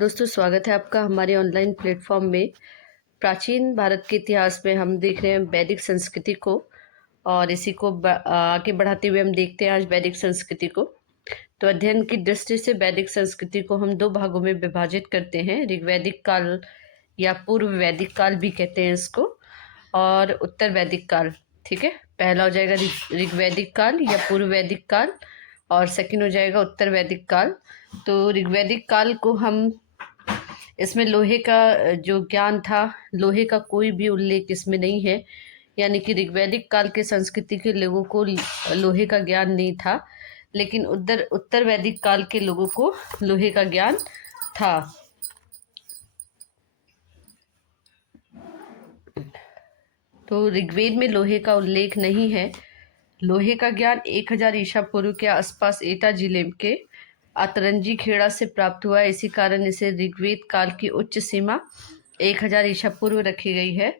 दोस्तों, स्वागत है आपका हमारे ऑनलाइन प्लेटफॉर्म में। प्राचीन भारत के इतिहास में हम देख रहे हैं वैदिक संस्कृति को, और इसी को आगे बढ़ाते हुए हम देखते हैं आज वैदिक संस्कृति को। तो अध्ययन की दृष्टि से वैदिक संस्कृति को हम दो भागों में विभाजित करते हैं। ऋग्वैदिक काल या पूर्व वैदिक काल भी कहते हैं इसको, और उत्तर वैदिक काल। ठीक है, पहला हो जाएगा ऋग्वैदिक काल या पूर्व वैदिक काल, और सेकंड हो जाएगा उत्तर वैदिक काल। तो ऋग्वैदिक काल को हम, इसमें लोहे का जो ज्ञान था, लोहे का कोई भी उल्लेख इसमें नहीं है। यानी कि ऋग्वैदिक काल के संस्कृति के लोगों को लोहे का ज्ञान नहीं था, लेकिन उत्तर वैदिक काल के लोगों को लोहे का ज्ञान था। तो ऋग्वेद में लोहे का उल्लेख नहीं है। लोहे का ज्ञान 1000 ईसा पूर्व के आसपास एटा जिले के अतरंजी खेड़ा से प्राप्त हुआ। इसी कारण इसे ऋग्वेद काल की उच्च सीमा 1000 ईसा पूर्व रखी गई है,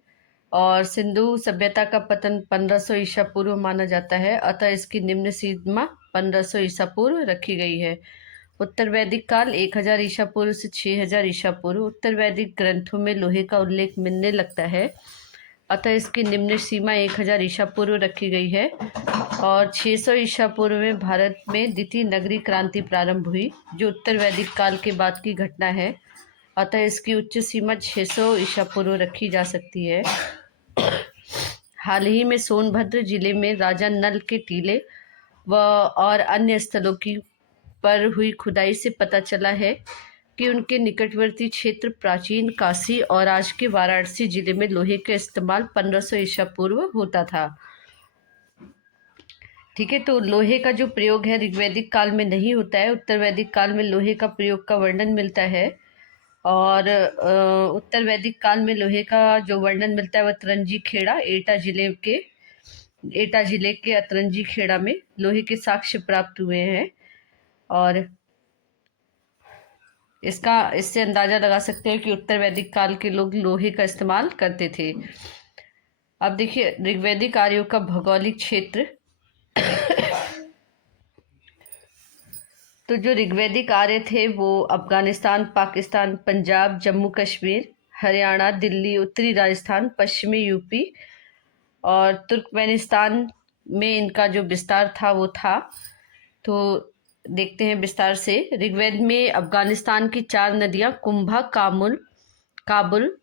और सिंधु सभ्यता का पतन 1500 ईसा पूर्व माना जाता है। अतः इसकी निम्न सीमा 1500 ईसा पूर्व रखी गई है। उत्तर वैदिक काल 1000 ईसा पूर्व से 6000 ईसा पूर्व। उत्तर वैदिक ग्रंथों में लोहे का उल्लेख मिलने लगता है, अतः इसकी निम्न सीमा 1000 ईसा पूर्व रखी गई है। और 600 ईसा पूर्व में भारत में द्वितीय नगरी क्रांति प्रारंभ हुई, जो उत्तर वैदिक काल के बाद की घटना है। अतः इसकी उच्च सीमा 600 ईसा पूर्व रखी जा सकती है। हाल ही में सोनभद्र जिले में राजा नल के टीले और अन्य स्थलों की पर हुई खुदाई से पता चला है कि उनके निकटवर्ती क्षेत्र प्राचीन काशी और आज के वाराणसी जिले में लोहे का इस्तेमाल 1500 ईसा पूर्व होता था। ठीक है, तो लोहे का जो प्रयोग है ऋग्वैदिक काल में नहीं होता है। उत्तर वैदिक काल में लोहे का प्रयोग का वर्णन मिलता है, और उत्तर वैदिक काल में लोहे का जो वर्णन मिलता है वह अतरंजी खेड़ा एटा जिले के अतरंजी खेड़ा में लोहे के साक्ष्य प्राप्त हुए हैं। और इससे अंदाजा लगा सकते हैं कि उत्तर वैदिक काल के लोग लोहे का इस्तेमाल करते थे। अब देखिए ऋग्वैदिक आर्यों का भौगोलिक क्षेत्र। तो जो ऋग्वैदिक आर्य थे वो अफगानिस्तान, पाकिस्तान, पंजाब, जम्मू कश्मीर, हरियाणा, दिल्ली, उत्तरी राजस्थान, पश्चिमी यूपी और तुर्कमेनिस्तान में इनका जो विस्तार था वो था। तो देखते हैं विस्तार से। ऋग्वेद में अफगानिस्तान की 4 नदियां कुंभा, काबुल,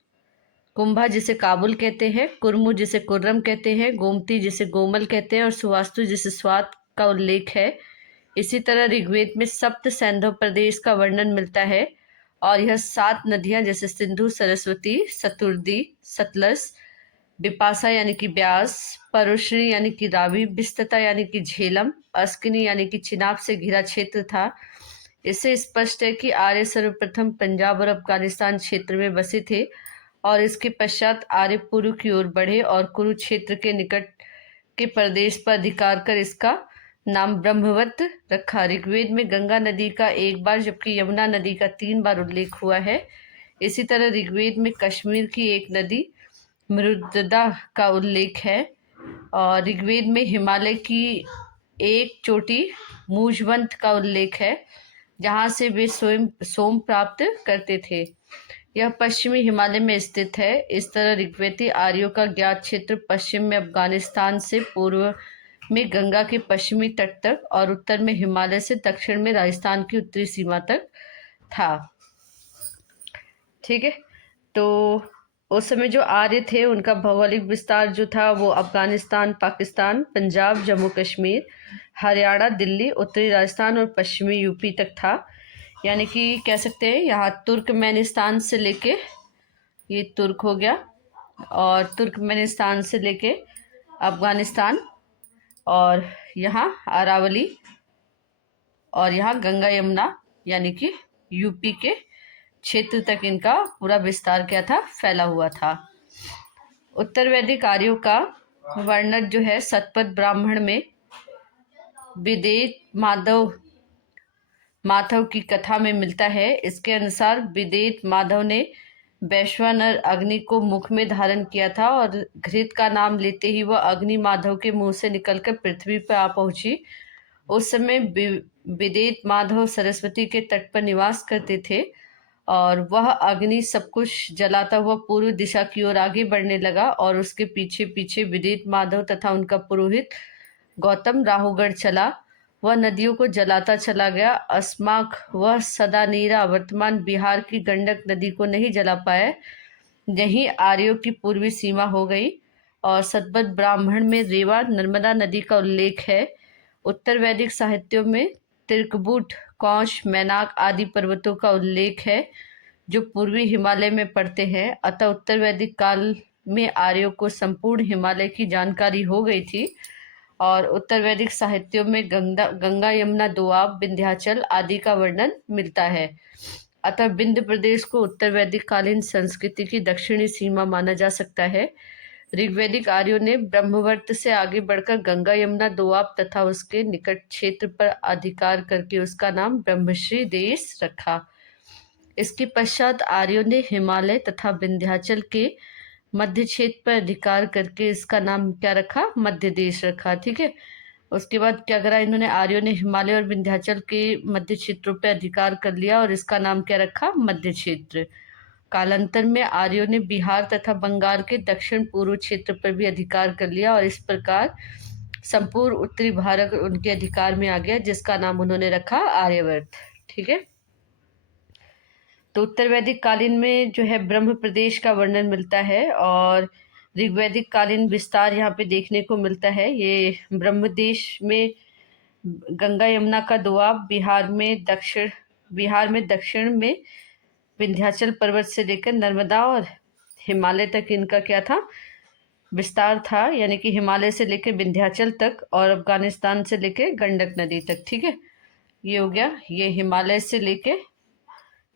कुंभा जिसे काबुल कहते हैं, कुरमु जिसे कुर्रम कहते हैं, गोमती जिसे गोमल कहते हैं, और सुवास्तु जिसे स्वात का उल्लेख है। इसी तरह ऋग्वेद में सप्त सैंधव प्रदेश का वर्णन मिलता है, और यह 7 नदियां जैसे सिंधु, सरस्वती, सतुर्दी, सतलज, बिपाशा यानी कि ब्यास, परुश्री यानी कि रावी, बिस्तता यानी कि झेलम, अस्किनी यानी कि चिनाब से घिरा क्षेत्र था। इससे स्पष्ट है कि आर्य सर्वप्रथम पंजाब और अफगानिस्तान क्षेत्र में बसे थे, और इसके पश्चात आर्य पूर्व की ओर बढ़े और कुरुक्षेत्र के निकट के प्रदेश पर अधिकार कर इसका नाम ब्रह्मवत रखा। ऋग्वेद में गंगा नदी का 1 बार जबकि यमुना नदी का 3 बार उल्लेख हुआ है। इसी तरह ऋग्वेद में कश्मीर की एक नदी मृददा का उल्लेख है, और ऋग्वेद में हिमालय की एक चोटी मूजवंत का उल्लेख है, जहाँ से वे स्वयं सोम प्राप्त करते थे। यह पश्चिमी हिमालय में स्थित है। इस तरह ऋग्वेदी आर्यों का ज्ञात क्षेत्र पश्चिम में अफगानिस्तान से पूर्व में गंगा के पश्चिमी तट तक, और उत्तर में हिमालय से दक्षिण में राजस्थान की उत्तरी सीमा तक था। ठीक है, तो उस समय जो आर्य थे उनका भौगोलिक विस्तार जो था वो अफगानिस्तान, पाकिस्तान, पंजाब, जम्मू कश्मीर, हरियाणा, दिल्ली, उत्तरी राजस्थान और पश्चिमी यूपी तक था। यानी कि कह सकते हैं यहाँ तुर्कमेनिस्तान से लेके, ये तुर्क हो गया, और तुर्कमेनिस्तान से लेके अफगानिस्तान, और यहाँ अरावली, और यहाँ गंगा यमुना यानी कि यूपी के क्षेत्र तक इनका पूरा विस्तार क्या था, फैला हुआ था। उत्तर वैदिक आर्यों का वर्णन जो है शतपथ ब्राह्मण में विदेत माधव की कथा में मिलता है। इसके अनुसार विदेत माधव ने वैश्वानर अग्नि को मुख में धारण किया था, और घृत का नाम लेते ही वह अग्नि माधव के मुंह से निकलकर पृथ्वी पर आ पहुंची। उस समय विदेत माधव सरस्वती के तट पर निवास करते थे, और वह अग्नि सब कुछ जलाता हुआ पूर्व दिशा की ओर आगे बढ़ने लगा और उसके पीछे पीछे विदित माधव तथा उनका पुरोहित गौतम राहुगढ़ चला। वह नदियों को जलाता चला गया। अस्माक वह सदा नीरा वर्तमान बिहार की गंडक नदी को नहीं जला पाया। यही आर्यों की पूर्वी सीमा हो गई। और सतबद्ध ब्राह्मण में रेवा नर्मदा नदी का उल्लेख है। उत्तर वैदिक साहित्यों में तिरकबूट, कौश, मैनाक आदि पर्वतों का उल्लेख है जो पूर्वी हिमालय में पड़ते हैं। अतः उत्तर वैदिक काल में आर्यों को संपूर्ण हिमालय की जानकारी हो गई थी। और उत्तर वैदिक साहित्यों में गंगा यमुना दोआब विंध्याचल आदि का वर्णन मिलता है। अतः विंध्य प्रदेश को उत्तर वैदिक कालीन संस्कृति की दक्षिणी सीमा माना जा सकता है। ऋग्वैदिक आर्यों ने ब्रह्मवर्त से आगे बढ़कर गंगा यमुना दोआब तथा उसके निकट क्षेत्र पर अधिकार करके उसका नाम ब्रह्मश्री देश रखा। इसके पश्चात आर्यों ने हिमालय तथा विंध्याचल के मध्य क्षेत्र पर अधिकार करके इसका नाम क्या रखा, मध्य देश रखा। ठीक है। उसके बाद क्या करा इन्होंने, आर्यों ने हिमालय और विंध्याचल के मध्य क्षेत्रों पर अधिकार कर लिया और इसका नाम क्या रखा, मध्य क्षेत्र। कालांतर में आर्यों ने बिहार तथा बंगाल के दक्षिण पूर्व क्षेत्र पर भी अधिकार कर लिया और इस प्रकार संपूर्ण उत्तरी भारत उनके अधिकार में आ गया, जिसका नाम उन्होंने रखा आर्यवर्त। ठीक है। तो उत्तर वैदिक कालीन में जो है ब्रह्म प्रदेश का वर्णन मिलता है और ऋग्वैदिक कालीन विस्तार यहाँ पे देखने को मिलता है। ये ब्रह्म देश में गंगा यमुना का दोआब, बिहार में दक्षिण में विंध्याचल पर्वत से लेकर नर्मदा और हिमालय तक इनका क्या था, विस्तार था। यानी कि हिमालय से लेकर विंध्याचल तक और अफगानिस्तान से लेकर गंडक नदी तक। ठीक है। ये हो गया, ये हिमालय से लेकर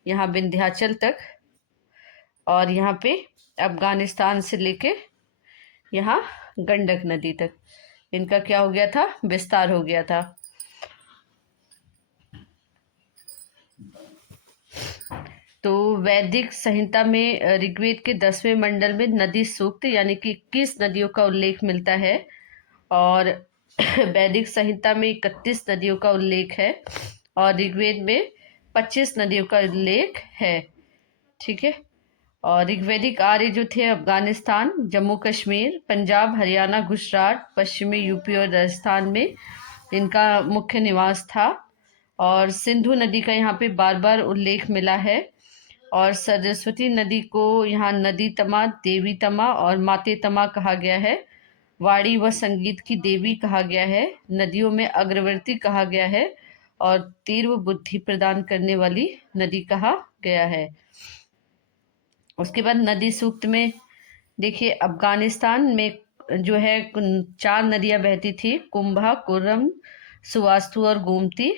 यहाँ विंध्याचल तक और यहाँ पे अफगानिस्तान से लेके यहाँ गंडक नदी तक इनका क्या हो गया था, विस्तार हो गया था। तो वैदिक संहिता में ऋग्वेद के 10वें मंडल में नदी सूक्त यानी कि 21 नदियों का उल्लेख मिलता है और वैदिक संहिता में 31 नदियों का उल्लेख है और ऋग्वेद में 25 नदियों का उल्लेख है। ठीक है। और ऋग्वैदिक आर्य जो थे अफगानिस्तान, जम्मू कश्मीर, पंजाब, हरियाणा, गुजरात, पश्चिमी यूपी और राजस्थान में इनका मुख्य निवास था। और सिंधु नदी का यहाँ पे बार बार उल्लेख मिला है और सरस्वती नदी को यहाँ नदी तमा, देवी तमा और माते तमा कहा गया है। वाणी व संगीत की देवी कहा गया है। नदियों में अग्रवर्ती कहा गया है और तीव्र बुद्धि प्रदान करने वाली नदी कहा गया है। उसके बाद नदी सूक्त में देखिए, अफगानिस्तान में जो है 4 नदियां बहती थी, कुंभा, कुर्रम, सुवास्तु और गोमती।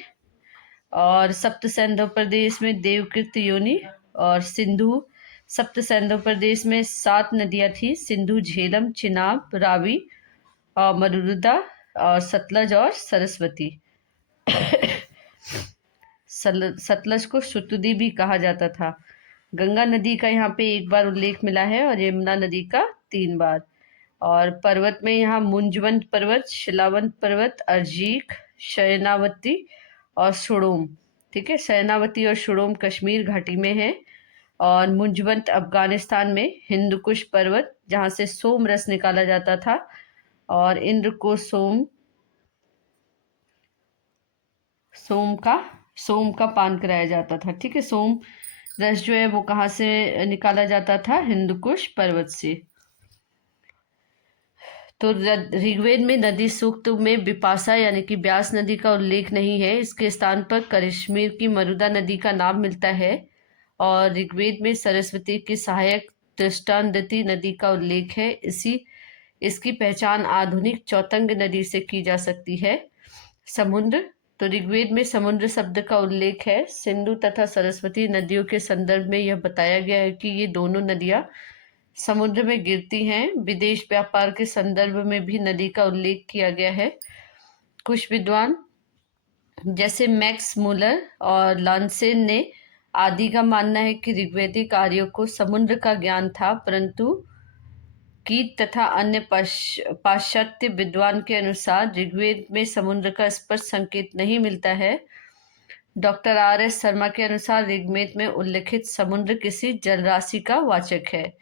और सप्त सैंधव प्रदेश में देवकृत योनि और सिंधु। सप्त सैंधव प्रदेश में 7 नदियां थी, सिंधु, झेलम, चिनाब, रावी और मरुदा और सतलज और सरस्वती। सतलज को शुतुदी भी कहा जाता था। गंगा नदी का यहाँ पे 1 बार उल्लेख मिला है और यमुना नदी का 3 बार। और पर्वत में यहाँ मुंजवंत पर्वत, शिलावंत पर्वत, अर्जीक, शयनावती और शुड़ोम। ठीक है। शयनावती और शुड़ोम कश्मीर घाटी में है और मुंजवंत अफगानिस्तान में हिंदुकुश पर्वत जहाँ से सोम रस निकाला जाता था और इंद्र को सोम का पान कराया जाता था। ठीक है। सोम रस जो है वो कहाँ से निकाला जाता था, हिंदुकुश पर्वत से। तो ऋग्वेद में नदी सूक्त में विपाशा यानी कि ब्यास नदी का उल्लेख नहीं है। इसके स्थान पर कश्मीर की मरुदा नदी का नाम मिलता है और ऋग्वेद में सरस्वती की सहायक दृष्टांतति नदी का उल्लेख है। इसकी पहचान आधुनिक चौतंग नदी से की जा सकती है। समुद्र, तो ऋग्वेद में समुद्र शब्द का उल्लेख है। सिंधु तथा सरस्वती नदियों के संदर्भ में यह बताया गया है कि ये दोनों नदियां समुद्र में गिरती हैं। विदेश व्यापार के संदर्भ में भी नदी का उल्लेख किया गया है। कुछ विद्वान जैसे मैक्स मूलर और लॉन्सेन ने आदि का मानना है कि ऋग्वैदिक आर्यों को समुद्र का ज्ञान था, परंतु कीट तथा अन्य पाश्चात्य विद्वान के अनुसार ऋग्वेद में समुद्र का स्पष्ट संकेत नहीं मिलता है। Doctor R.S. शर्मा के अनुसार ऋग्वेद में उल्लिखित समुद्र किसी जलराशि का वाचक है।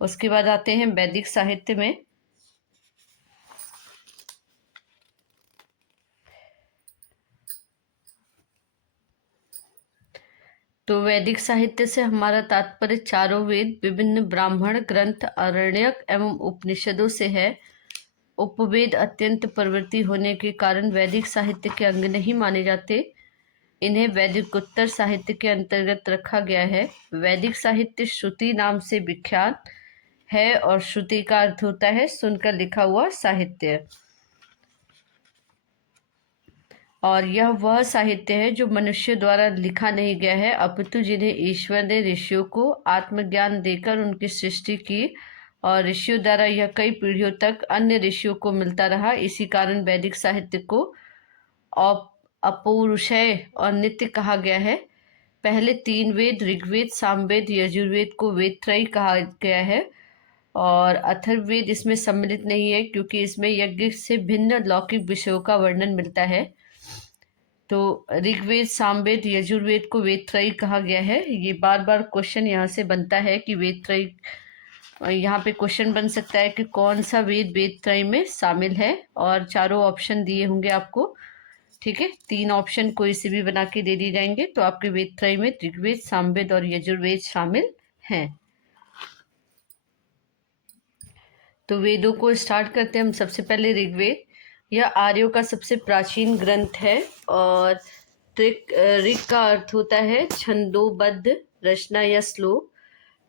उसके बाद आते हैं वैदिक साहित्य में। तो वैदिक साहित्य से हमारा तात्पर्य चारों वेद, विभिन्न ब्राह्मण ग्रंथ, आरण्यक एवं उपनिषदों से है। उपवेद अत्यंत प्रवृत्ति होने के कारण वैदिक साहित्य के अंग नहीं माने जाते। इन्हें वैदिक उत्तर साहित्य के अंतर्गत रखा गया है। वैदिक साहित्य श्रुति नाम से विख्यात है और श्रुति का अर्थ होता है सुनकर लिखा हुआ साहित्य। और यह वह साहित्य है जो मनुष्य द्वारा लिखा नहीं गया है, अपितु जिन्हें ईश्वर ने ऋषियों को आत्मज्ञान देकर उनकी सृष्टि की और ऋषियों द्वारा यह कई पीढ़ियों तक अन्य ऋषियों को मिलता रहा। इसी कारण वैदिक साहित्य को अपौरुषेय और नित्य कहा गया है। पहले तीन वेद ऋग्वेद, सामवेद, यजुर्वेद को वेदत्रयी कहा गया है और अथर्ववेद इसमें सम्मिलित नहीं है क्योंकि इसमें यज्ञ से भिन्न लौकिक विषयों का वर्णन मिलता है। तो ऋग्वेद, सामवेद, यजुर्वेद को वेदत्रयी कहा गया है। ये बार बार क्वेश्चन यहाँ से बनता है कि वेदत्रयी, यहाँ पे क्वेश्चन बन सकता है कि कौन सा वेद वेदत्रयी में शामिल है, और चारों ऑप्शन दिए होंगे आपको। ठीक है, 3 ऑप्शन कोई से भी बना के दे दिए जाएंगे तो आपके वेदत्रयी में ऋग्वेद, सामवेद और यजुर्वेद शामिल हैं। तो वेदों को स्टार्ट करते हैं हम। सबसे पहले ऋग्वेद, यह आर्यों का सबसे प्राचीन ग्रंथ है और ऋग का अर्थ होता है छंदोबद्ध रचना या श्लोक।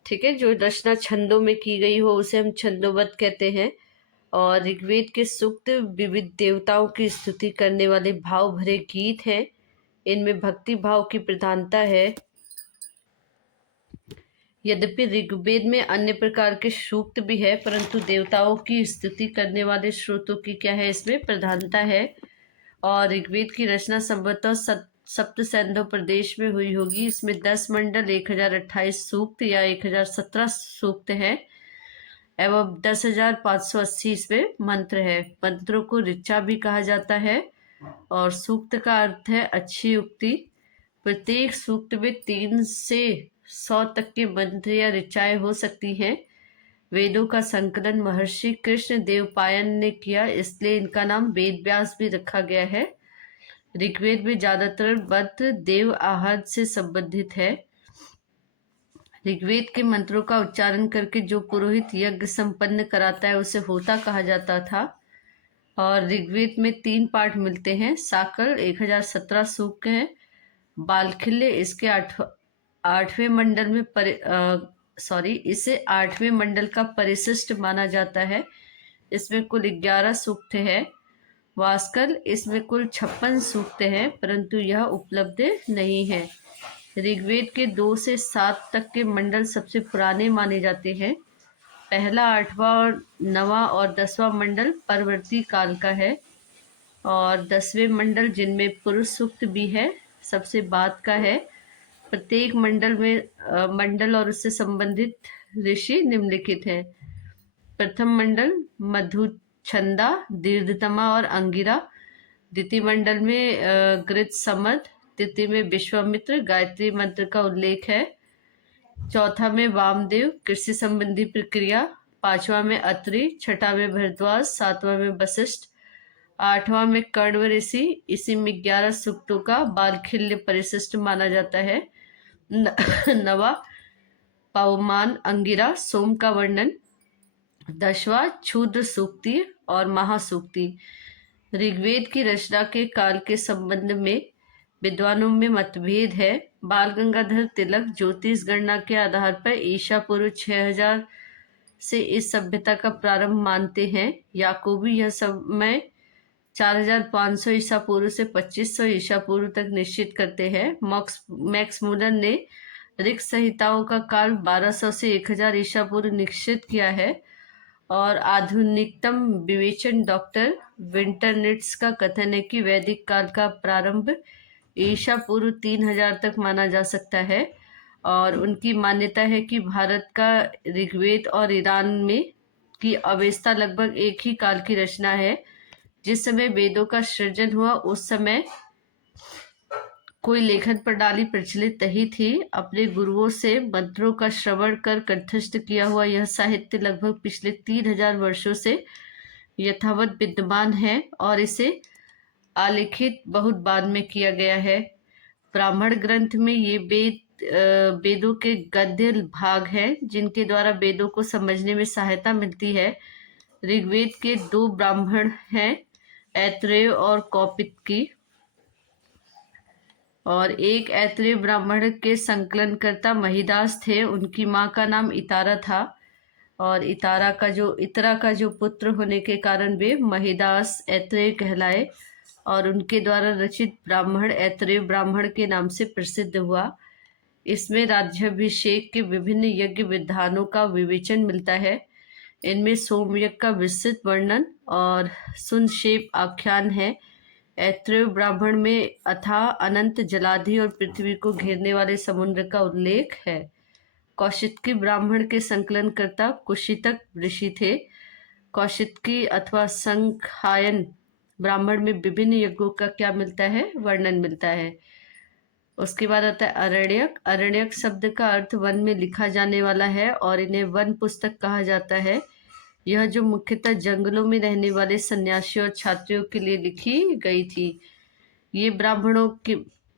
ठीक है, जो रचना छंदों में की गई हो उसे हम छंदोबद्ध कहते हैं। और ऋग्वेद के सूक्त विविध देवताओं की स्तुति करने वाले भाव भरे गीत हैं। इनमें भक्ति भाव की प्रधानता है। यद्यपि ऋग्वेद में अन्य प्रकार के सूक्त भी है, परंतु देवताओं की स्तुति करने वाले श्रोतों की क्या है, इसमें प्रधानता है। और ऋग्वेद की रचना संभवतः सप्त सैंधव प्रदेश में हुई होगी। इसमें 10 मंडल, 1028 सूक्त या 1017 सूक्त है एवं 10,580 इसमें मंत्र है। मंत्रों को ऋचा भी कहा जाता है और सूक्त का अर्थ है अच्छी उक्ति। प्रत्येक सूक्त में 3 से 100 तक के मंत्र या ऋचाएं हो सकती हैं। वेदों का संकलन महर्षि कृष्ण देवपायन ने किया, इसलिए इनका नाम वेद व्यास भी रखा गया है। ऋग्वेद में ज्यादातर मंत्र देव आहत से संबंधित है। ऋग्वेद के मंत्रों का उच्चारण करके जो पुरोहित यज्ञ संपन्न कराता है उसे होता कहा जाता था। और ऋग्वेद में 3 पाठ मिलते हैं। साकल 1017 सूक्त हैं। बालखिल्य इसके 8वें मंडल में इसे 8वें मंडल का परिशिष्ट माना जाता है। इसमें कुल 11 सूक्त है। वास्कल इसमें कुल 56 सूक्त हैं, परंतु यह उपलब्ध नहीं है। ऋग्वेद के 2 से 7 तक के मंडल सबसे पुराने माने जाते हैं। पहला, 8वां और 9वां और 10वां मंडल परवर्ती काल का है और 10वें मंडल जिनमें पुरुष सूक्त भी है सबसे बाद का है। प्रत्येक मंडल और उससे संबंधित ऋषि निम्नलिखित हैं। प्रथम मंडल मधुछंदा, दीर्घतमा और अंगिरा। द्वितीय मंडल में गृत्समद। तृतीय में विश्वामित्र, गायत्री मंत्र का उल्लेख है। चौथा में वामदेव, कृषि संबंधी प्रक्रिया। 5वां में अत्रि, 6वां में भरद्वाज, 7वां में वशिष्ठ, 8वां में कण्व ऋषि। इसी में 11 सूक्तों का बालखिल्य परिशिष्ट माना जाता है। 9वां पवमान अंगिरा, सोम का वर्णन। 10वां क्षुद्र सूक्ति और महासूक्ति। ऋग्वेद की रचना के काल के संबंध में विद्वानों में मतभेद है। बाल गंगाधर तिलक ज्योतिष गणना के आधार पर ईसा पूर्व 6000 से इस सभ्यता का प्रारंभ मानते हैं। याकूबी यह समय 4500 ईसा पूर्व से 2500 ईसा पूर्व तक निश्चित करते हैं। मैक्स मुलर ने ऋग संहिताओं का काल 1200 से 1000 ईसा पूर्व निश्चित किया है और आधुनिकतम विवेचन डॉक्टर विंटरनिट्स का कथन है कि वैदिक काल का प्रारंभ ईसा पूर्व 3000 तक माना जा सकता है। और उनकी मान्यता है कि भारत का ऋग्वेद और ईरान में की अवेस्ता लगभग एक ही काल की रचना है। जिस समय वेदों का सृजन हुआ उस समय कोई लेखन प्रणाली प्रचलित नहीं थी। अपने गुरुओं से मंत्रों का श्रवण कर कंठस्थ किया हुआ यह साहित्य लगभग पिछले 3000 वर्षों से यथावत विद्यमान है और इसे आलेखित बहुत बाद में किया गया है। ब्राह्मण ग्रंथ में ये वेदों के गद्य भाग हैं जिनके द्वारा वेदों को समझने में सहायता मिलती है। ऋग्वेद के 2 ब्राह्मण हैं, ऐतरेय और कौपितकी, और एक ऐतरेय ब्राह्मण के संकलनकर्ता महिदास थे। उनकी माँ का नाम इतारा था और इतरा का जो पुत्र होने के कारण वे महिदास ऐतरेय कहलाए और उनके द्वारा रचित ब्राह्मण ऐतरेय ब्राह्मण के नाम से प्रसिद्ध हुआ। इसमें राज्याभिषेक के विभिन्न यज्ञ विधानों का विवेचन मिलता है। इनमें सोमयज्ञ का विस्तृत वर्णन और संक्षेप आख्यान है। ऐतरेय ब्राह्मण में अथाह अनंत जलाधि और पृथ्वी को घेरने वाले समुद्र का उल्लेख है। कौशितकी ब्राह्मण के संकलनकर्ता कुशितक ऋषि थे। कौशितकी अथवा संख्यायन ब्राह्मण में विभिन्न यज्ञों का क्या मिलता है, वर्णन मिलता है। उसके बाद आता है अरण्यक। अरण्यक शब्द का अर्थ वन में लिखा जाने वाला है और इन्हें वन पुस्तक कहा जाता है। यह जो मुख्यतः जंगलों में रहने वाले सन्यासियों और छात्रियों के लिए लिखी गई थी। ये ब्राह्मणों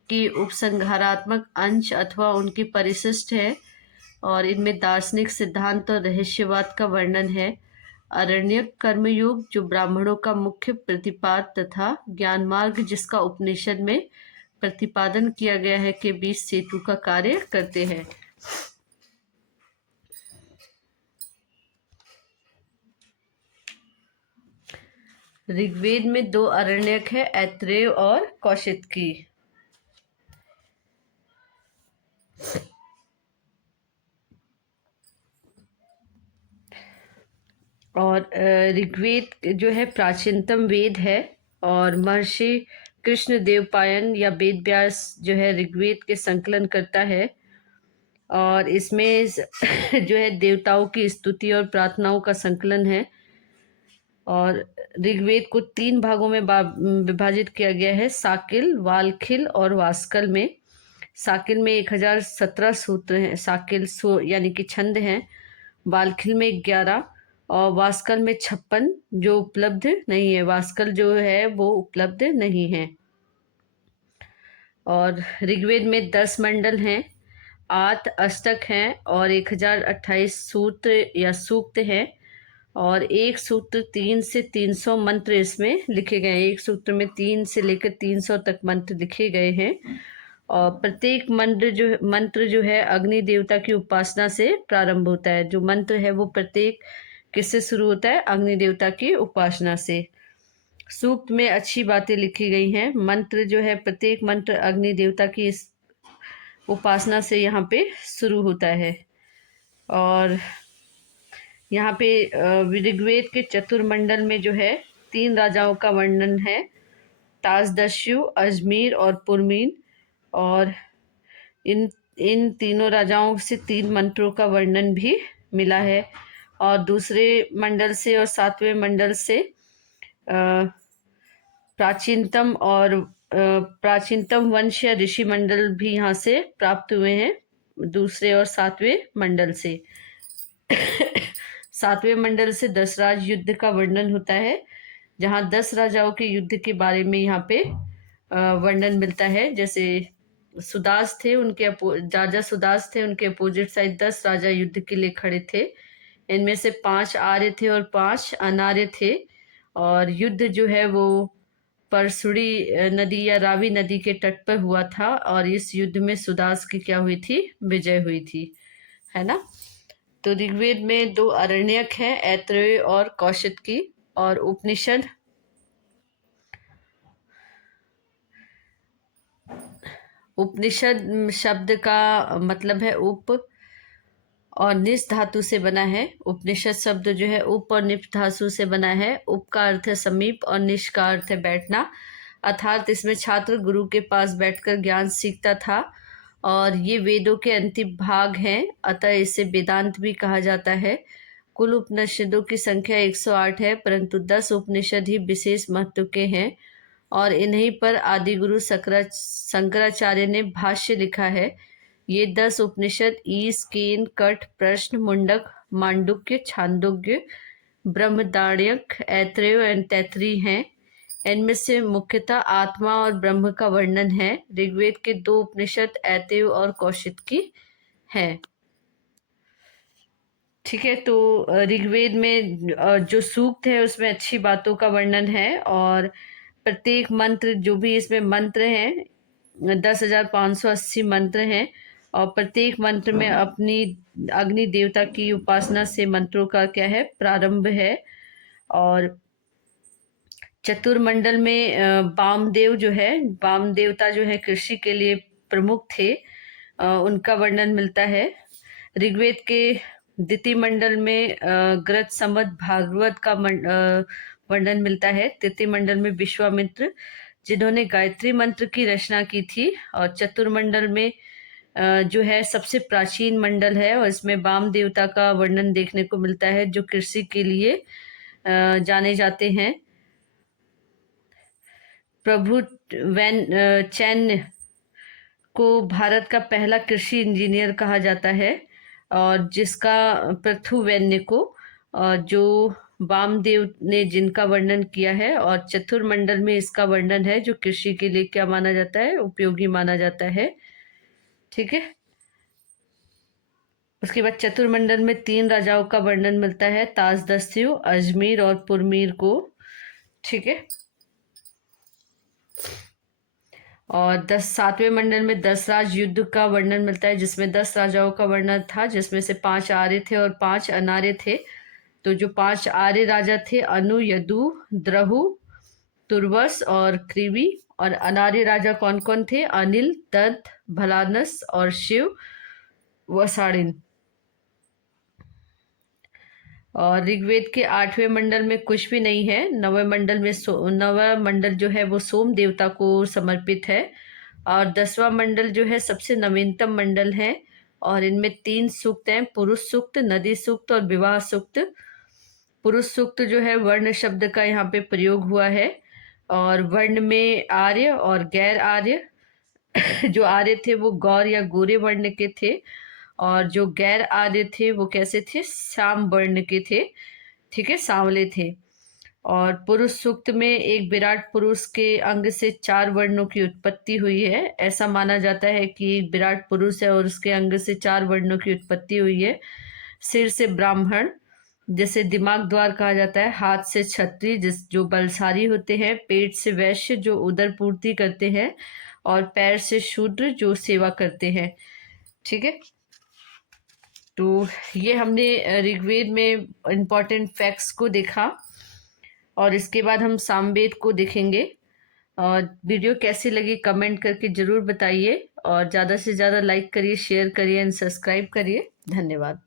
के उपसंहारात्मक अंश अथवा उनके परिशिष्ट है और इनमें दार्शनिक सिद्धांत और रहस्यवाद का वर्णन है। अरण्यक कर्मयोग जो ब्राह्मणों का मुख्य प्रतिपाद तथा ज्ञान मार्ग जिसका उपनिषद में प्रतिपादन किया गया है के बीच सेतु का कार्य करते हैं। ऋग्वेद में 2 अरण्यक है, ऐतरेय और कौशितकी। और ऋग्वेद जो है प्राचीनतम वेद है और महर्षि कृष्ण देवपायन या वेद व्यास जो है ऋग्वेद के संकलन करता है और इसमें जो है देवताओं की स्तुति और प्रार्थनाओं का संकलन है। और ऋग्वेद को 3 भागों में विभाजित किया गया है, साकिल, वालखिल और वास्कल में। साकिल में 1017 सूत्र हैं, साकिल यानी कि छंद हैं। वालखिल में 11 और वास्कल में 56 जो उपलब्ध नहीं है। वास्कल जो है वो उपलब्ध नहीं है। और ऋग्वेद में 10 मंडल हैं, 8 अष्टक हैं और 1028 सूत्र या सूक्त हैं और एक सूत्र 3 से 300 मंत्र इसमें लिखे गए हैं। एक सूत्र में 3 से लेकर 300 तक मंत्र लिखे गए हैं और प्रत्येक मंत्र जो है अग्नि देवता की उपासना से प्रारंभ होता है। जो मंत्र है वो प्रत्येक किससे शुरू होता है, अग्नि देवता की उपासना से। सूक्त में अच्छी बातें लिखी गई हैं। मंत्र जो है प्रत्येक मंत्र अग्नि देवता की इस उपासना से यहाँ पे शुरू होता है। और यहाँ पे ऋग्वेद के चतुर्मंडल में जो है 3 राजाओं का वर्णन है, ताजदस्यु, अजमीर और पुरमीन। और इन तीनों राजाओं से 3 मंत्रों का वर्णन भी मिला है। और दूसरे मंडल से और 7वें मंडल से प्राचीनतम वंश या ऋषि मंडल भी यहाँ से प्राप्त हुए हैं, दूसरे और 7वें मंडल से। 7वें मंडल से 10 राज युद्ध का वर्णन होता है, जहाँ 10 राजाओं के युद्ध के बारे में यहाँ पे वर्णन मिलता है। जैसे सुदास थे, राजा सुदास थे, उनके अपोजिट साइड 10 राजा युद्ध के लिए खड़े थे। इनमें से 5 आर्य थे और 5 अनार्य थे। और युद्ध जो है वो परसुड़ी नदी या रावी नदी के तट पर हुआ था और इस युद्ध में सुदास की क्या हुई थी, विजय हुई थी, है ना। तो ऋग्वेद में 2 अरण्यक हैं, ऐतरेय और कौशितकी। और उपनिषद शब्द का मतलब है उप और निस धातु से बना है। उपनिषद शब्द जो है उप और निप धातु से बना है। उप का अर्थ है समीप और निश का अर्थ है बैठना, अर्थात इसमें छात्र गुरु के पास बैठकर ज्ञान सीखता था। और ये वेदों के अंतिम भाग हैं, अतः इसे वेदांत भी कहा जाता है। कुल उपनिषदों की संख्या 108 है, परंतु 10 उपनिषद ही विशेष महत्व के हैं और इन्हीं पर आदिगुरु शंकराचार्य ने भाष्य लिखा है। ये 10 उपनिषद ईश, केन, कठ, प्रश्न, मुंडक, मांडुक्य, छांदोग्य, ब्रह्मदारण्यक, ऐतरेय एवं तैत्तिरीय हैं। इनमें से मुख्यतः आत्मा और ब्रह्म का वर्णन है। ऋग्वेद के 2 उपनिषद ऐतरेय और कौशिकी हैं। ठीक है, तो ऋग्वेद में जो सूक्त है उसमें अच्छी बातों का वर्णन है, और प्रत्येक मंत्र जो भी इसमें मंत्र हैं 10,580 मंत्र हैं, और प्रत्येक मंत्र में अपनी अग्नि देवता की उपासना से मंत्रों का क्या है, प्रारंभ है। और चतुर्मंडल में वामदेव जो है, वाम देवता जो है कृषि के लिए प्रमुख थे, उनका वर्णन मिलता है। ऋग्वेद के द्वितीय मंडल में ग्रथ समद भागवत का वर्णन मिलता है। तृतीय मंडल में विश्वामित्र जिन्होंने गायत्री मंत्र की रचना की थी, और चतुर्मंडल में जो है सबसे प्राचीन मंडल है, और इसमें वाम देवता का वर्णन देखने को मिलता है जो कृषि के लिए जाने जाते हैं। प्रभु चैन को भारत का पहला कृषि इंजीनियर कहा जाता है, और जिसका पृथु वैन्य को जो वामदेव ने जिनका वर्णन किया है, और चतुर्मंडल में इसका वर्णन है जो कृषि के लिए क्या माना जाता है, उपयोगी माना जाता है। ठीक है, उसके बाद चतुर्मंडल में 3 राजाओं का वर्णन मिलता है, ताजदस्यु, अजमेर और पुरमीर को। ठीक है, और 7वें मंडल में 10 राज युद्ध का वर्णन मिलता है, जिसमें 10 राजाओं का वर्णन था, जिसमें से 5 आर्य थे और 5 अनार्य थे। तो जो 5 आर्य राजा थे, अनु, यदु, द्रहु, तुर्वस और कृवि, और अनार्य राजा कौन कौन थे, अनिल, दत्त, भलानस और शिव वसाड़िन। और ऋग्वेद के 8वें मंडल में कुछ भी नहीं है। 9वें मंडल में 9वां मंडल जो है वो सोम देवता को समर्पित है, और 10वां मंडल जो है सबसे नवीनतम मंडल है, और इनमें 3 सूक्त हैं, पुरुष सूक्त, नदी सूक्त और विवाह सूक्त। पुरुष सूक्त जो है वर्ण शब्द का यहाँ पे प्रयोग हुआ है, और वर्ण में आर्य और गैर आर्य जो आर्य थे वो गौर या गोरे वर्ण के थे, और जो गैर आर्य थे वो कैसे थे, श्याम वर्ण के थे। ठीक है, सांवले थे। और पुरुष सूक्त में एक विराट पुरुष के अंग से 4 वर्णों की उत्पत्ति हुई है। ऐसा माना जाता है कि एक विराट पुरुष है और उसके अंग से 4 वर्णों की उत्पत्ति हुई है। सिर से ब्राह्मण जिसे दिमाग द्वार कहा जाता है, हाथ से क्षत्रिय जो बलशाली होते हैं, पेट से वैश्य जो उदर पूर्ति करते हैं, और पैर से शूद्र जो सेवा करते हैं। ठीक है, तो ये हमने ऋग्वेद में इम्पॉर्टेंट फैक्ट्स को देखा, और इसके बाद हम सामवेद को देखेंगे। और वीडियो कैसी लगी कमेंट करके ज़रूर बताइए, और ज़्यादा से ज़्यादा लाइक करिए, शेयर करिए एंड सब्सक्राइब करिए। धन्यवाद।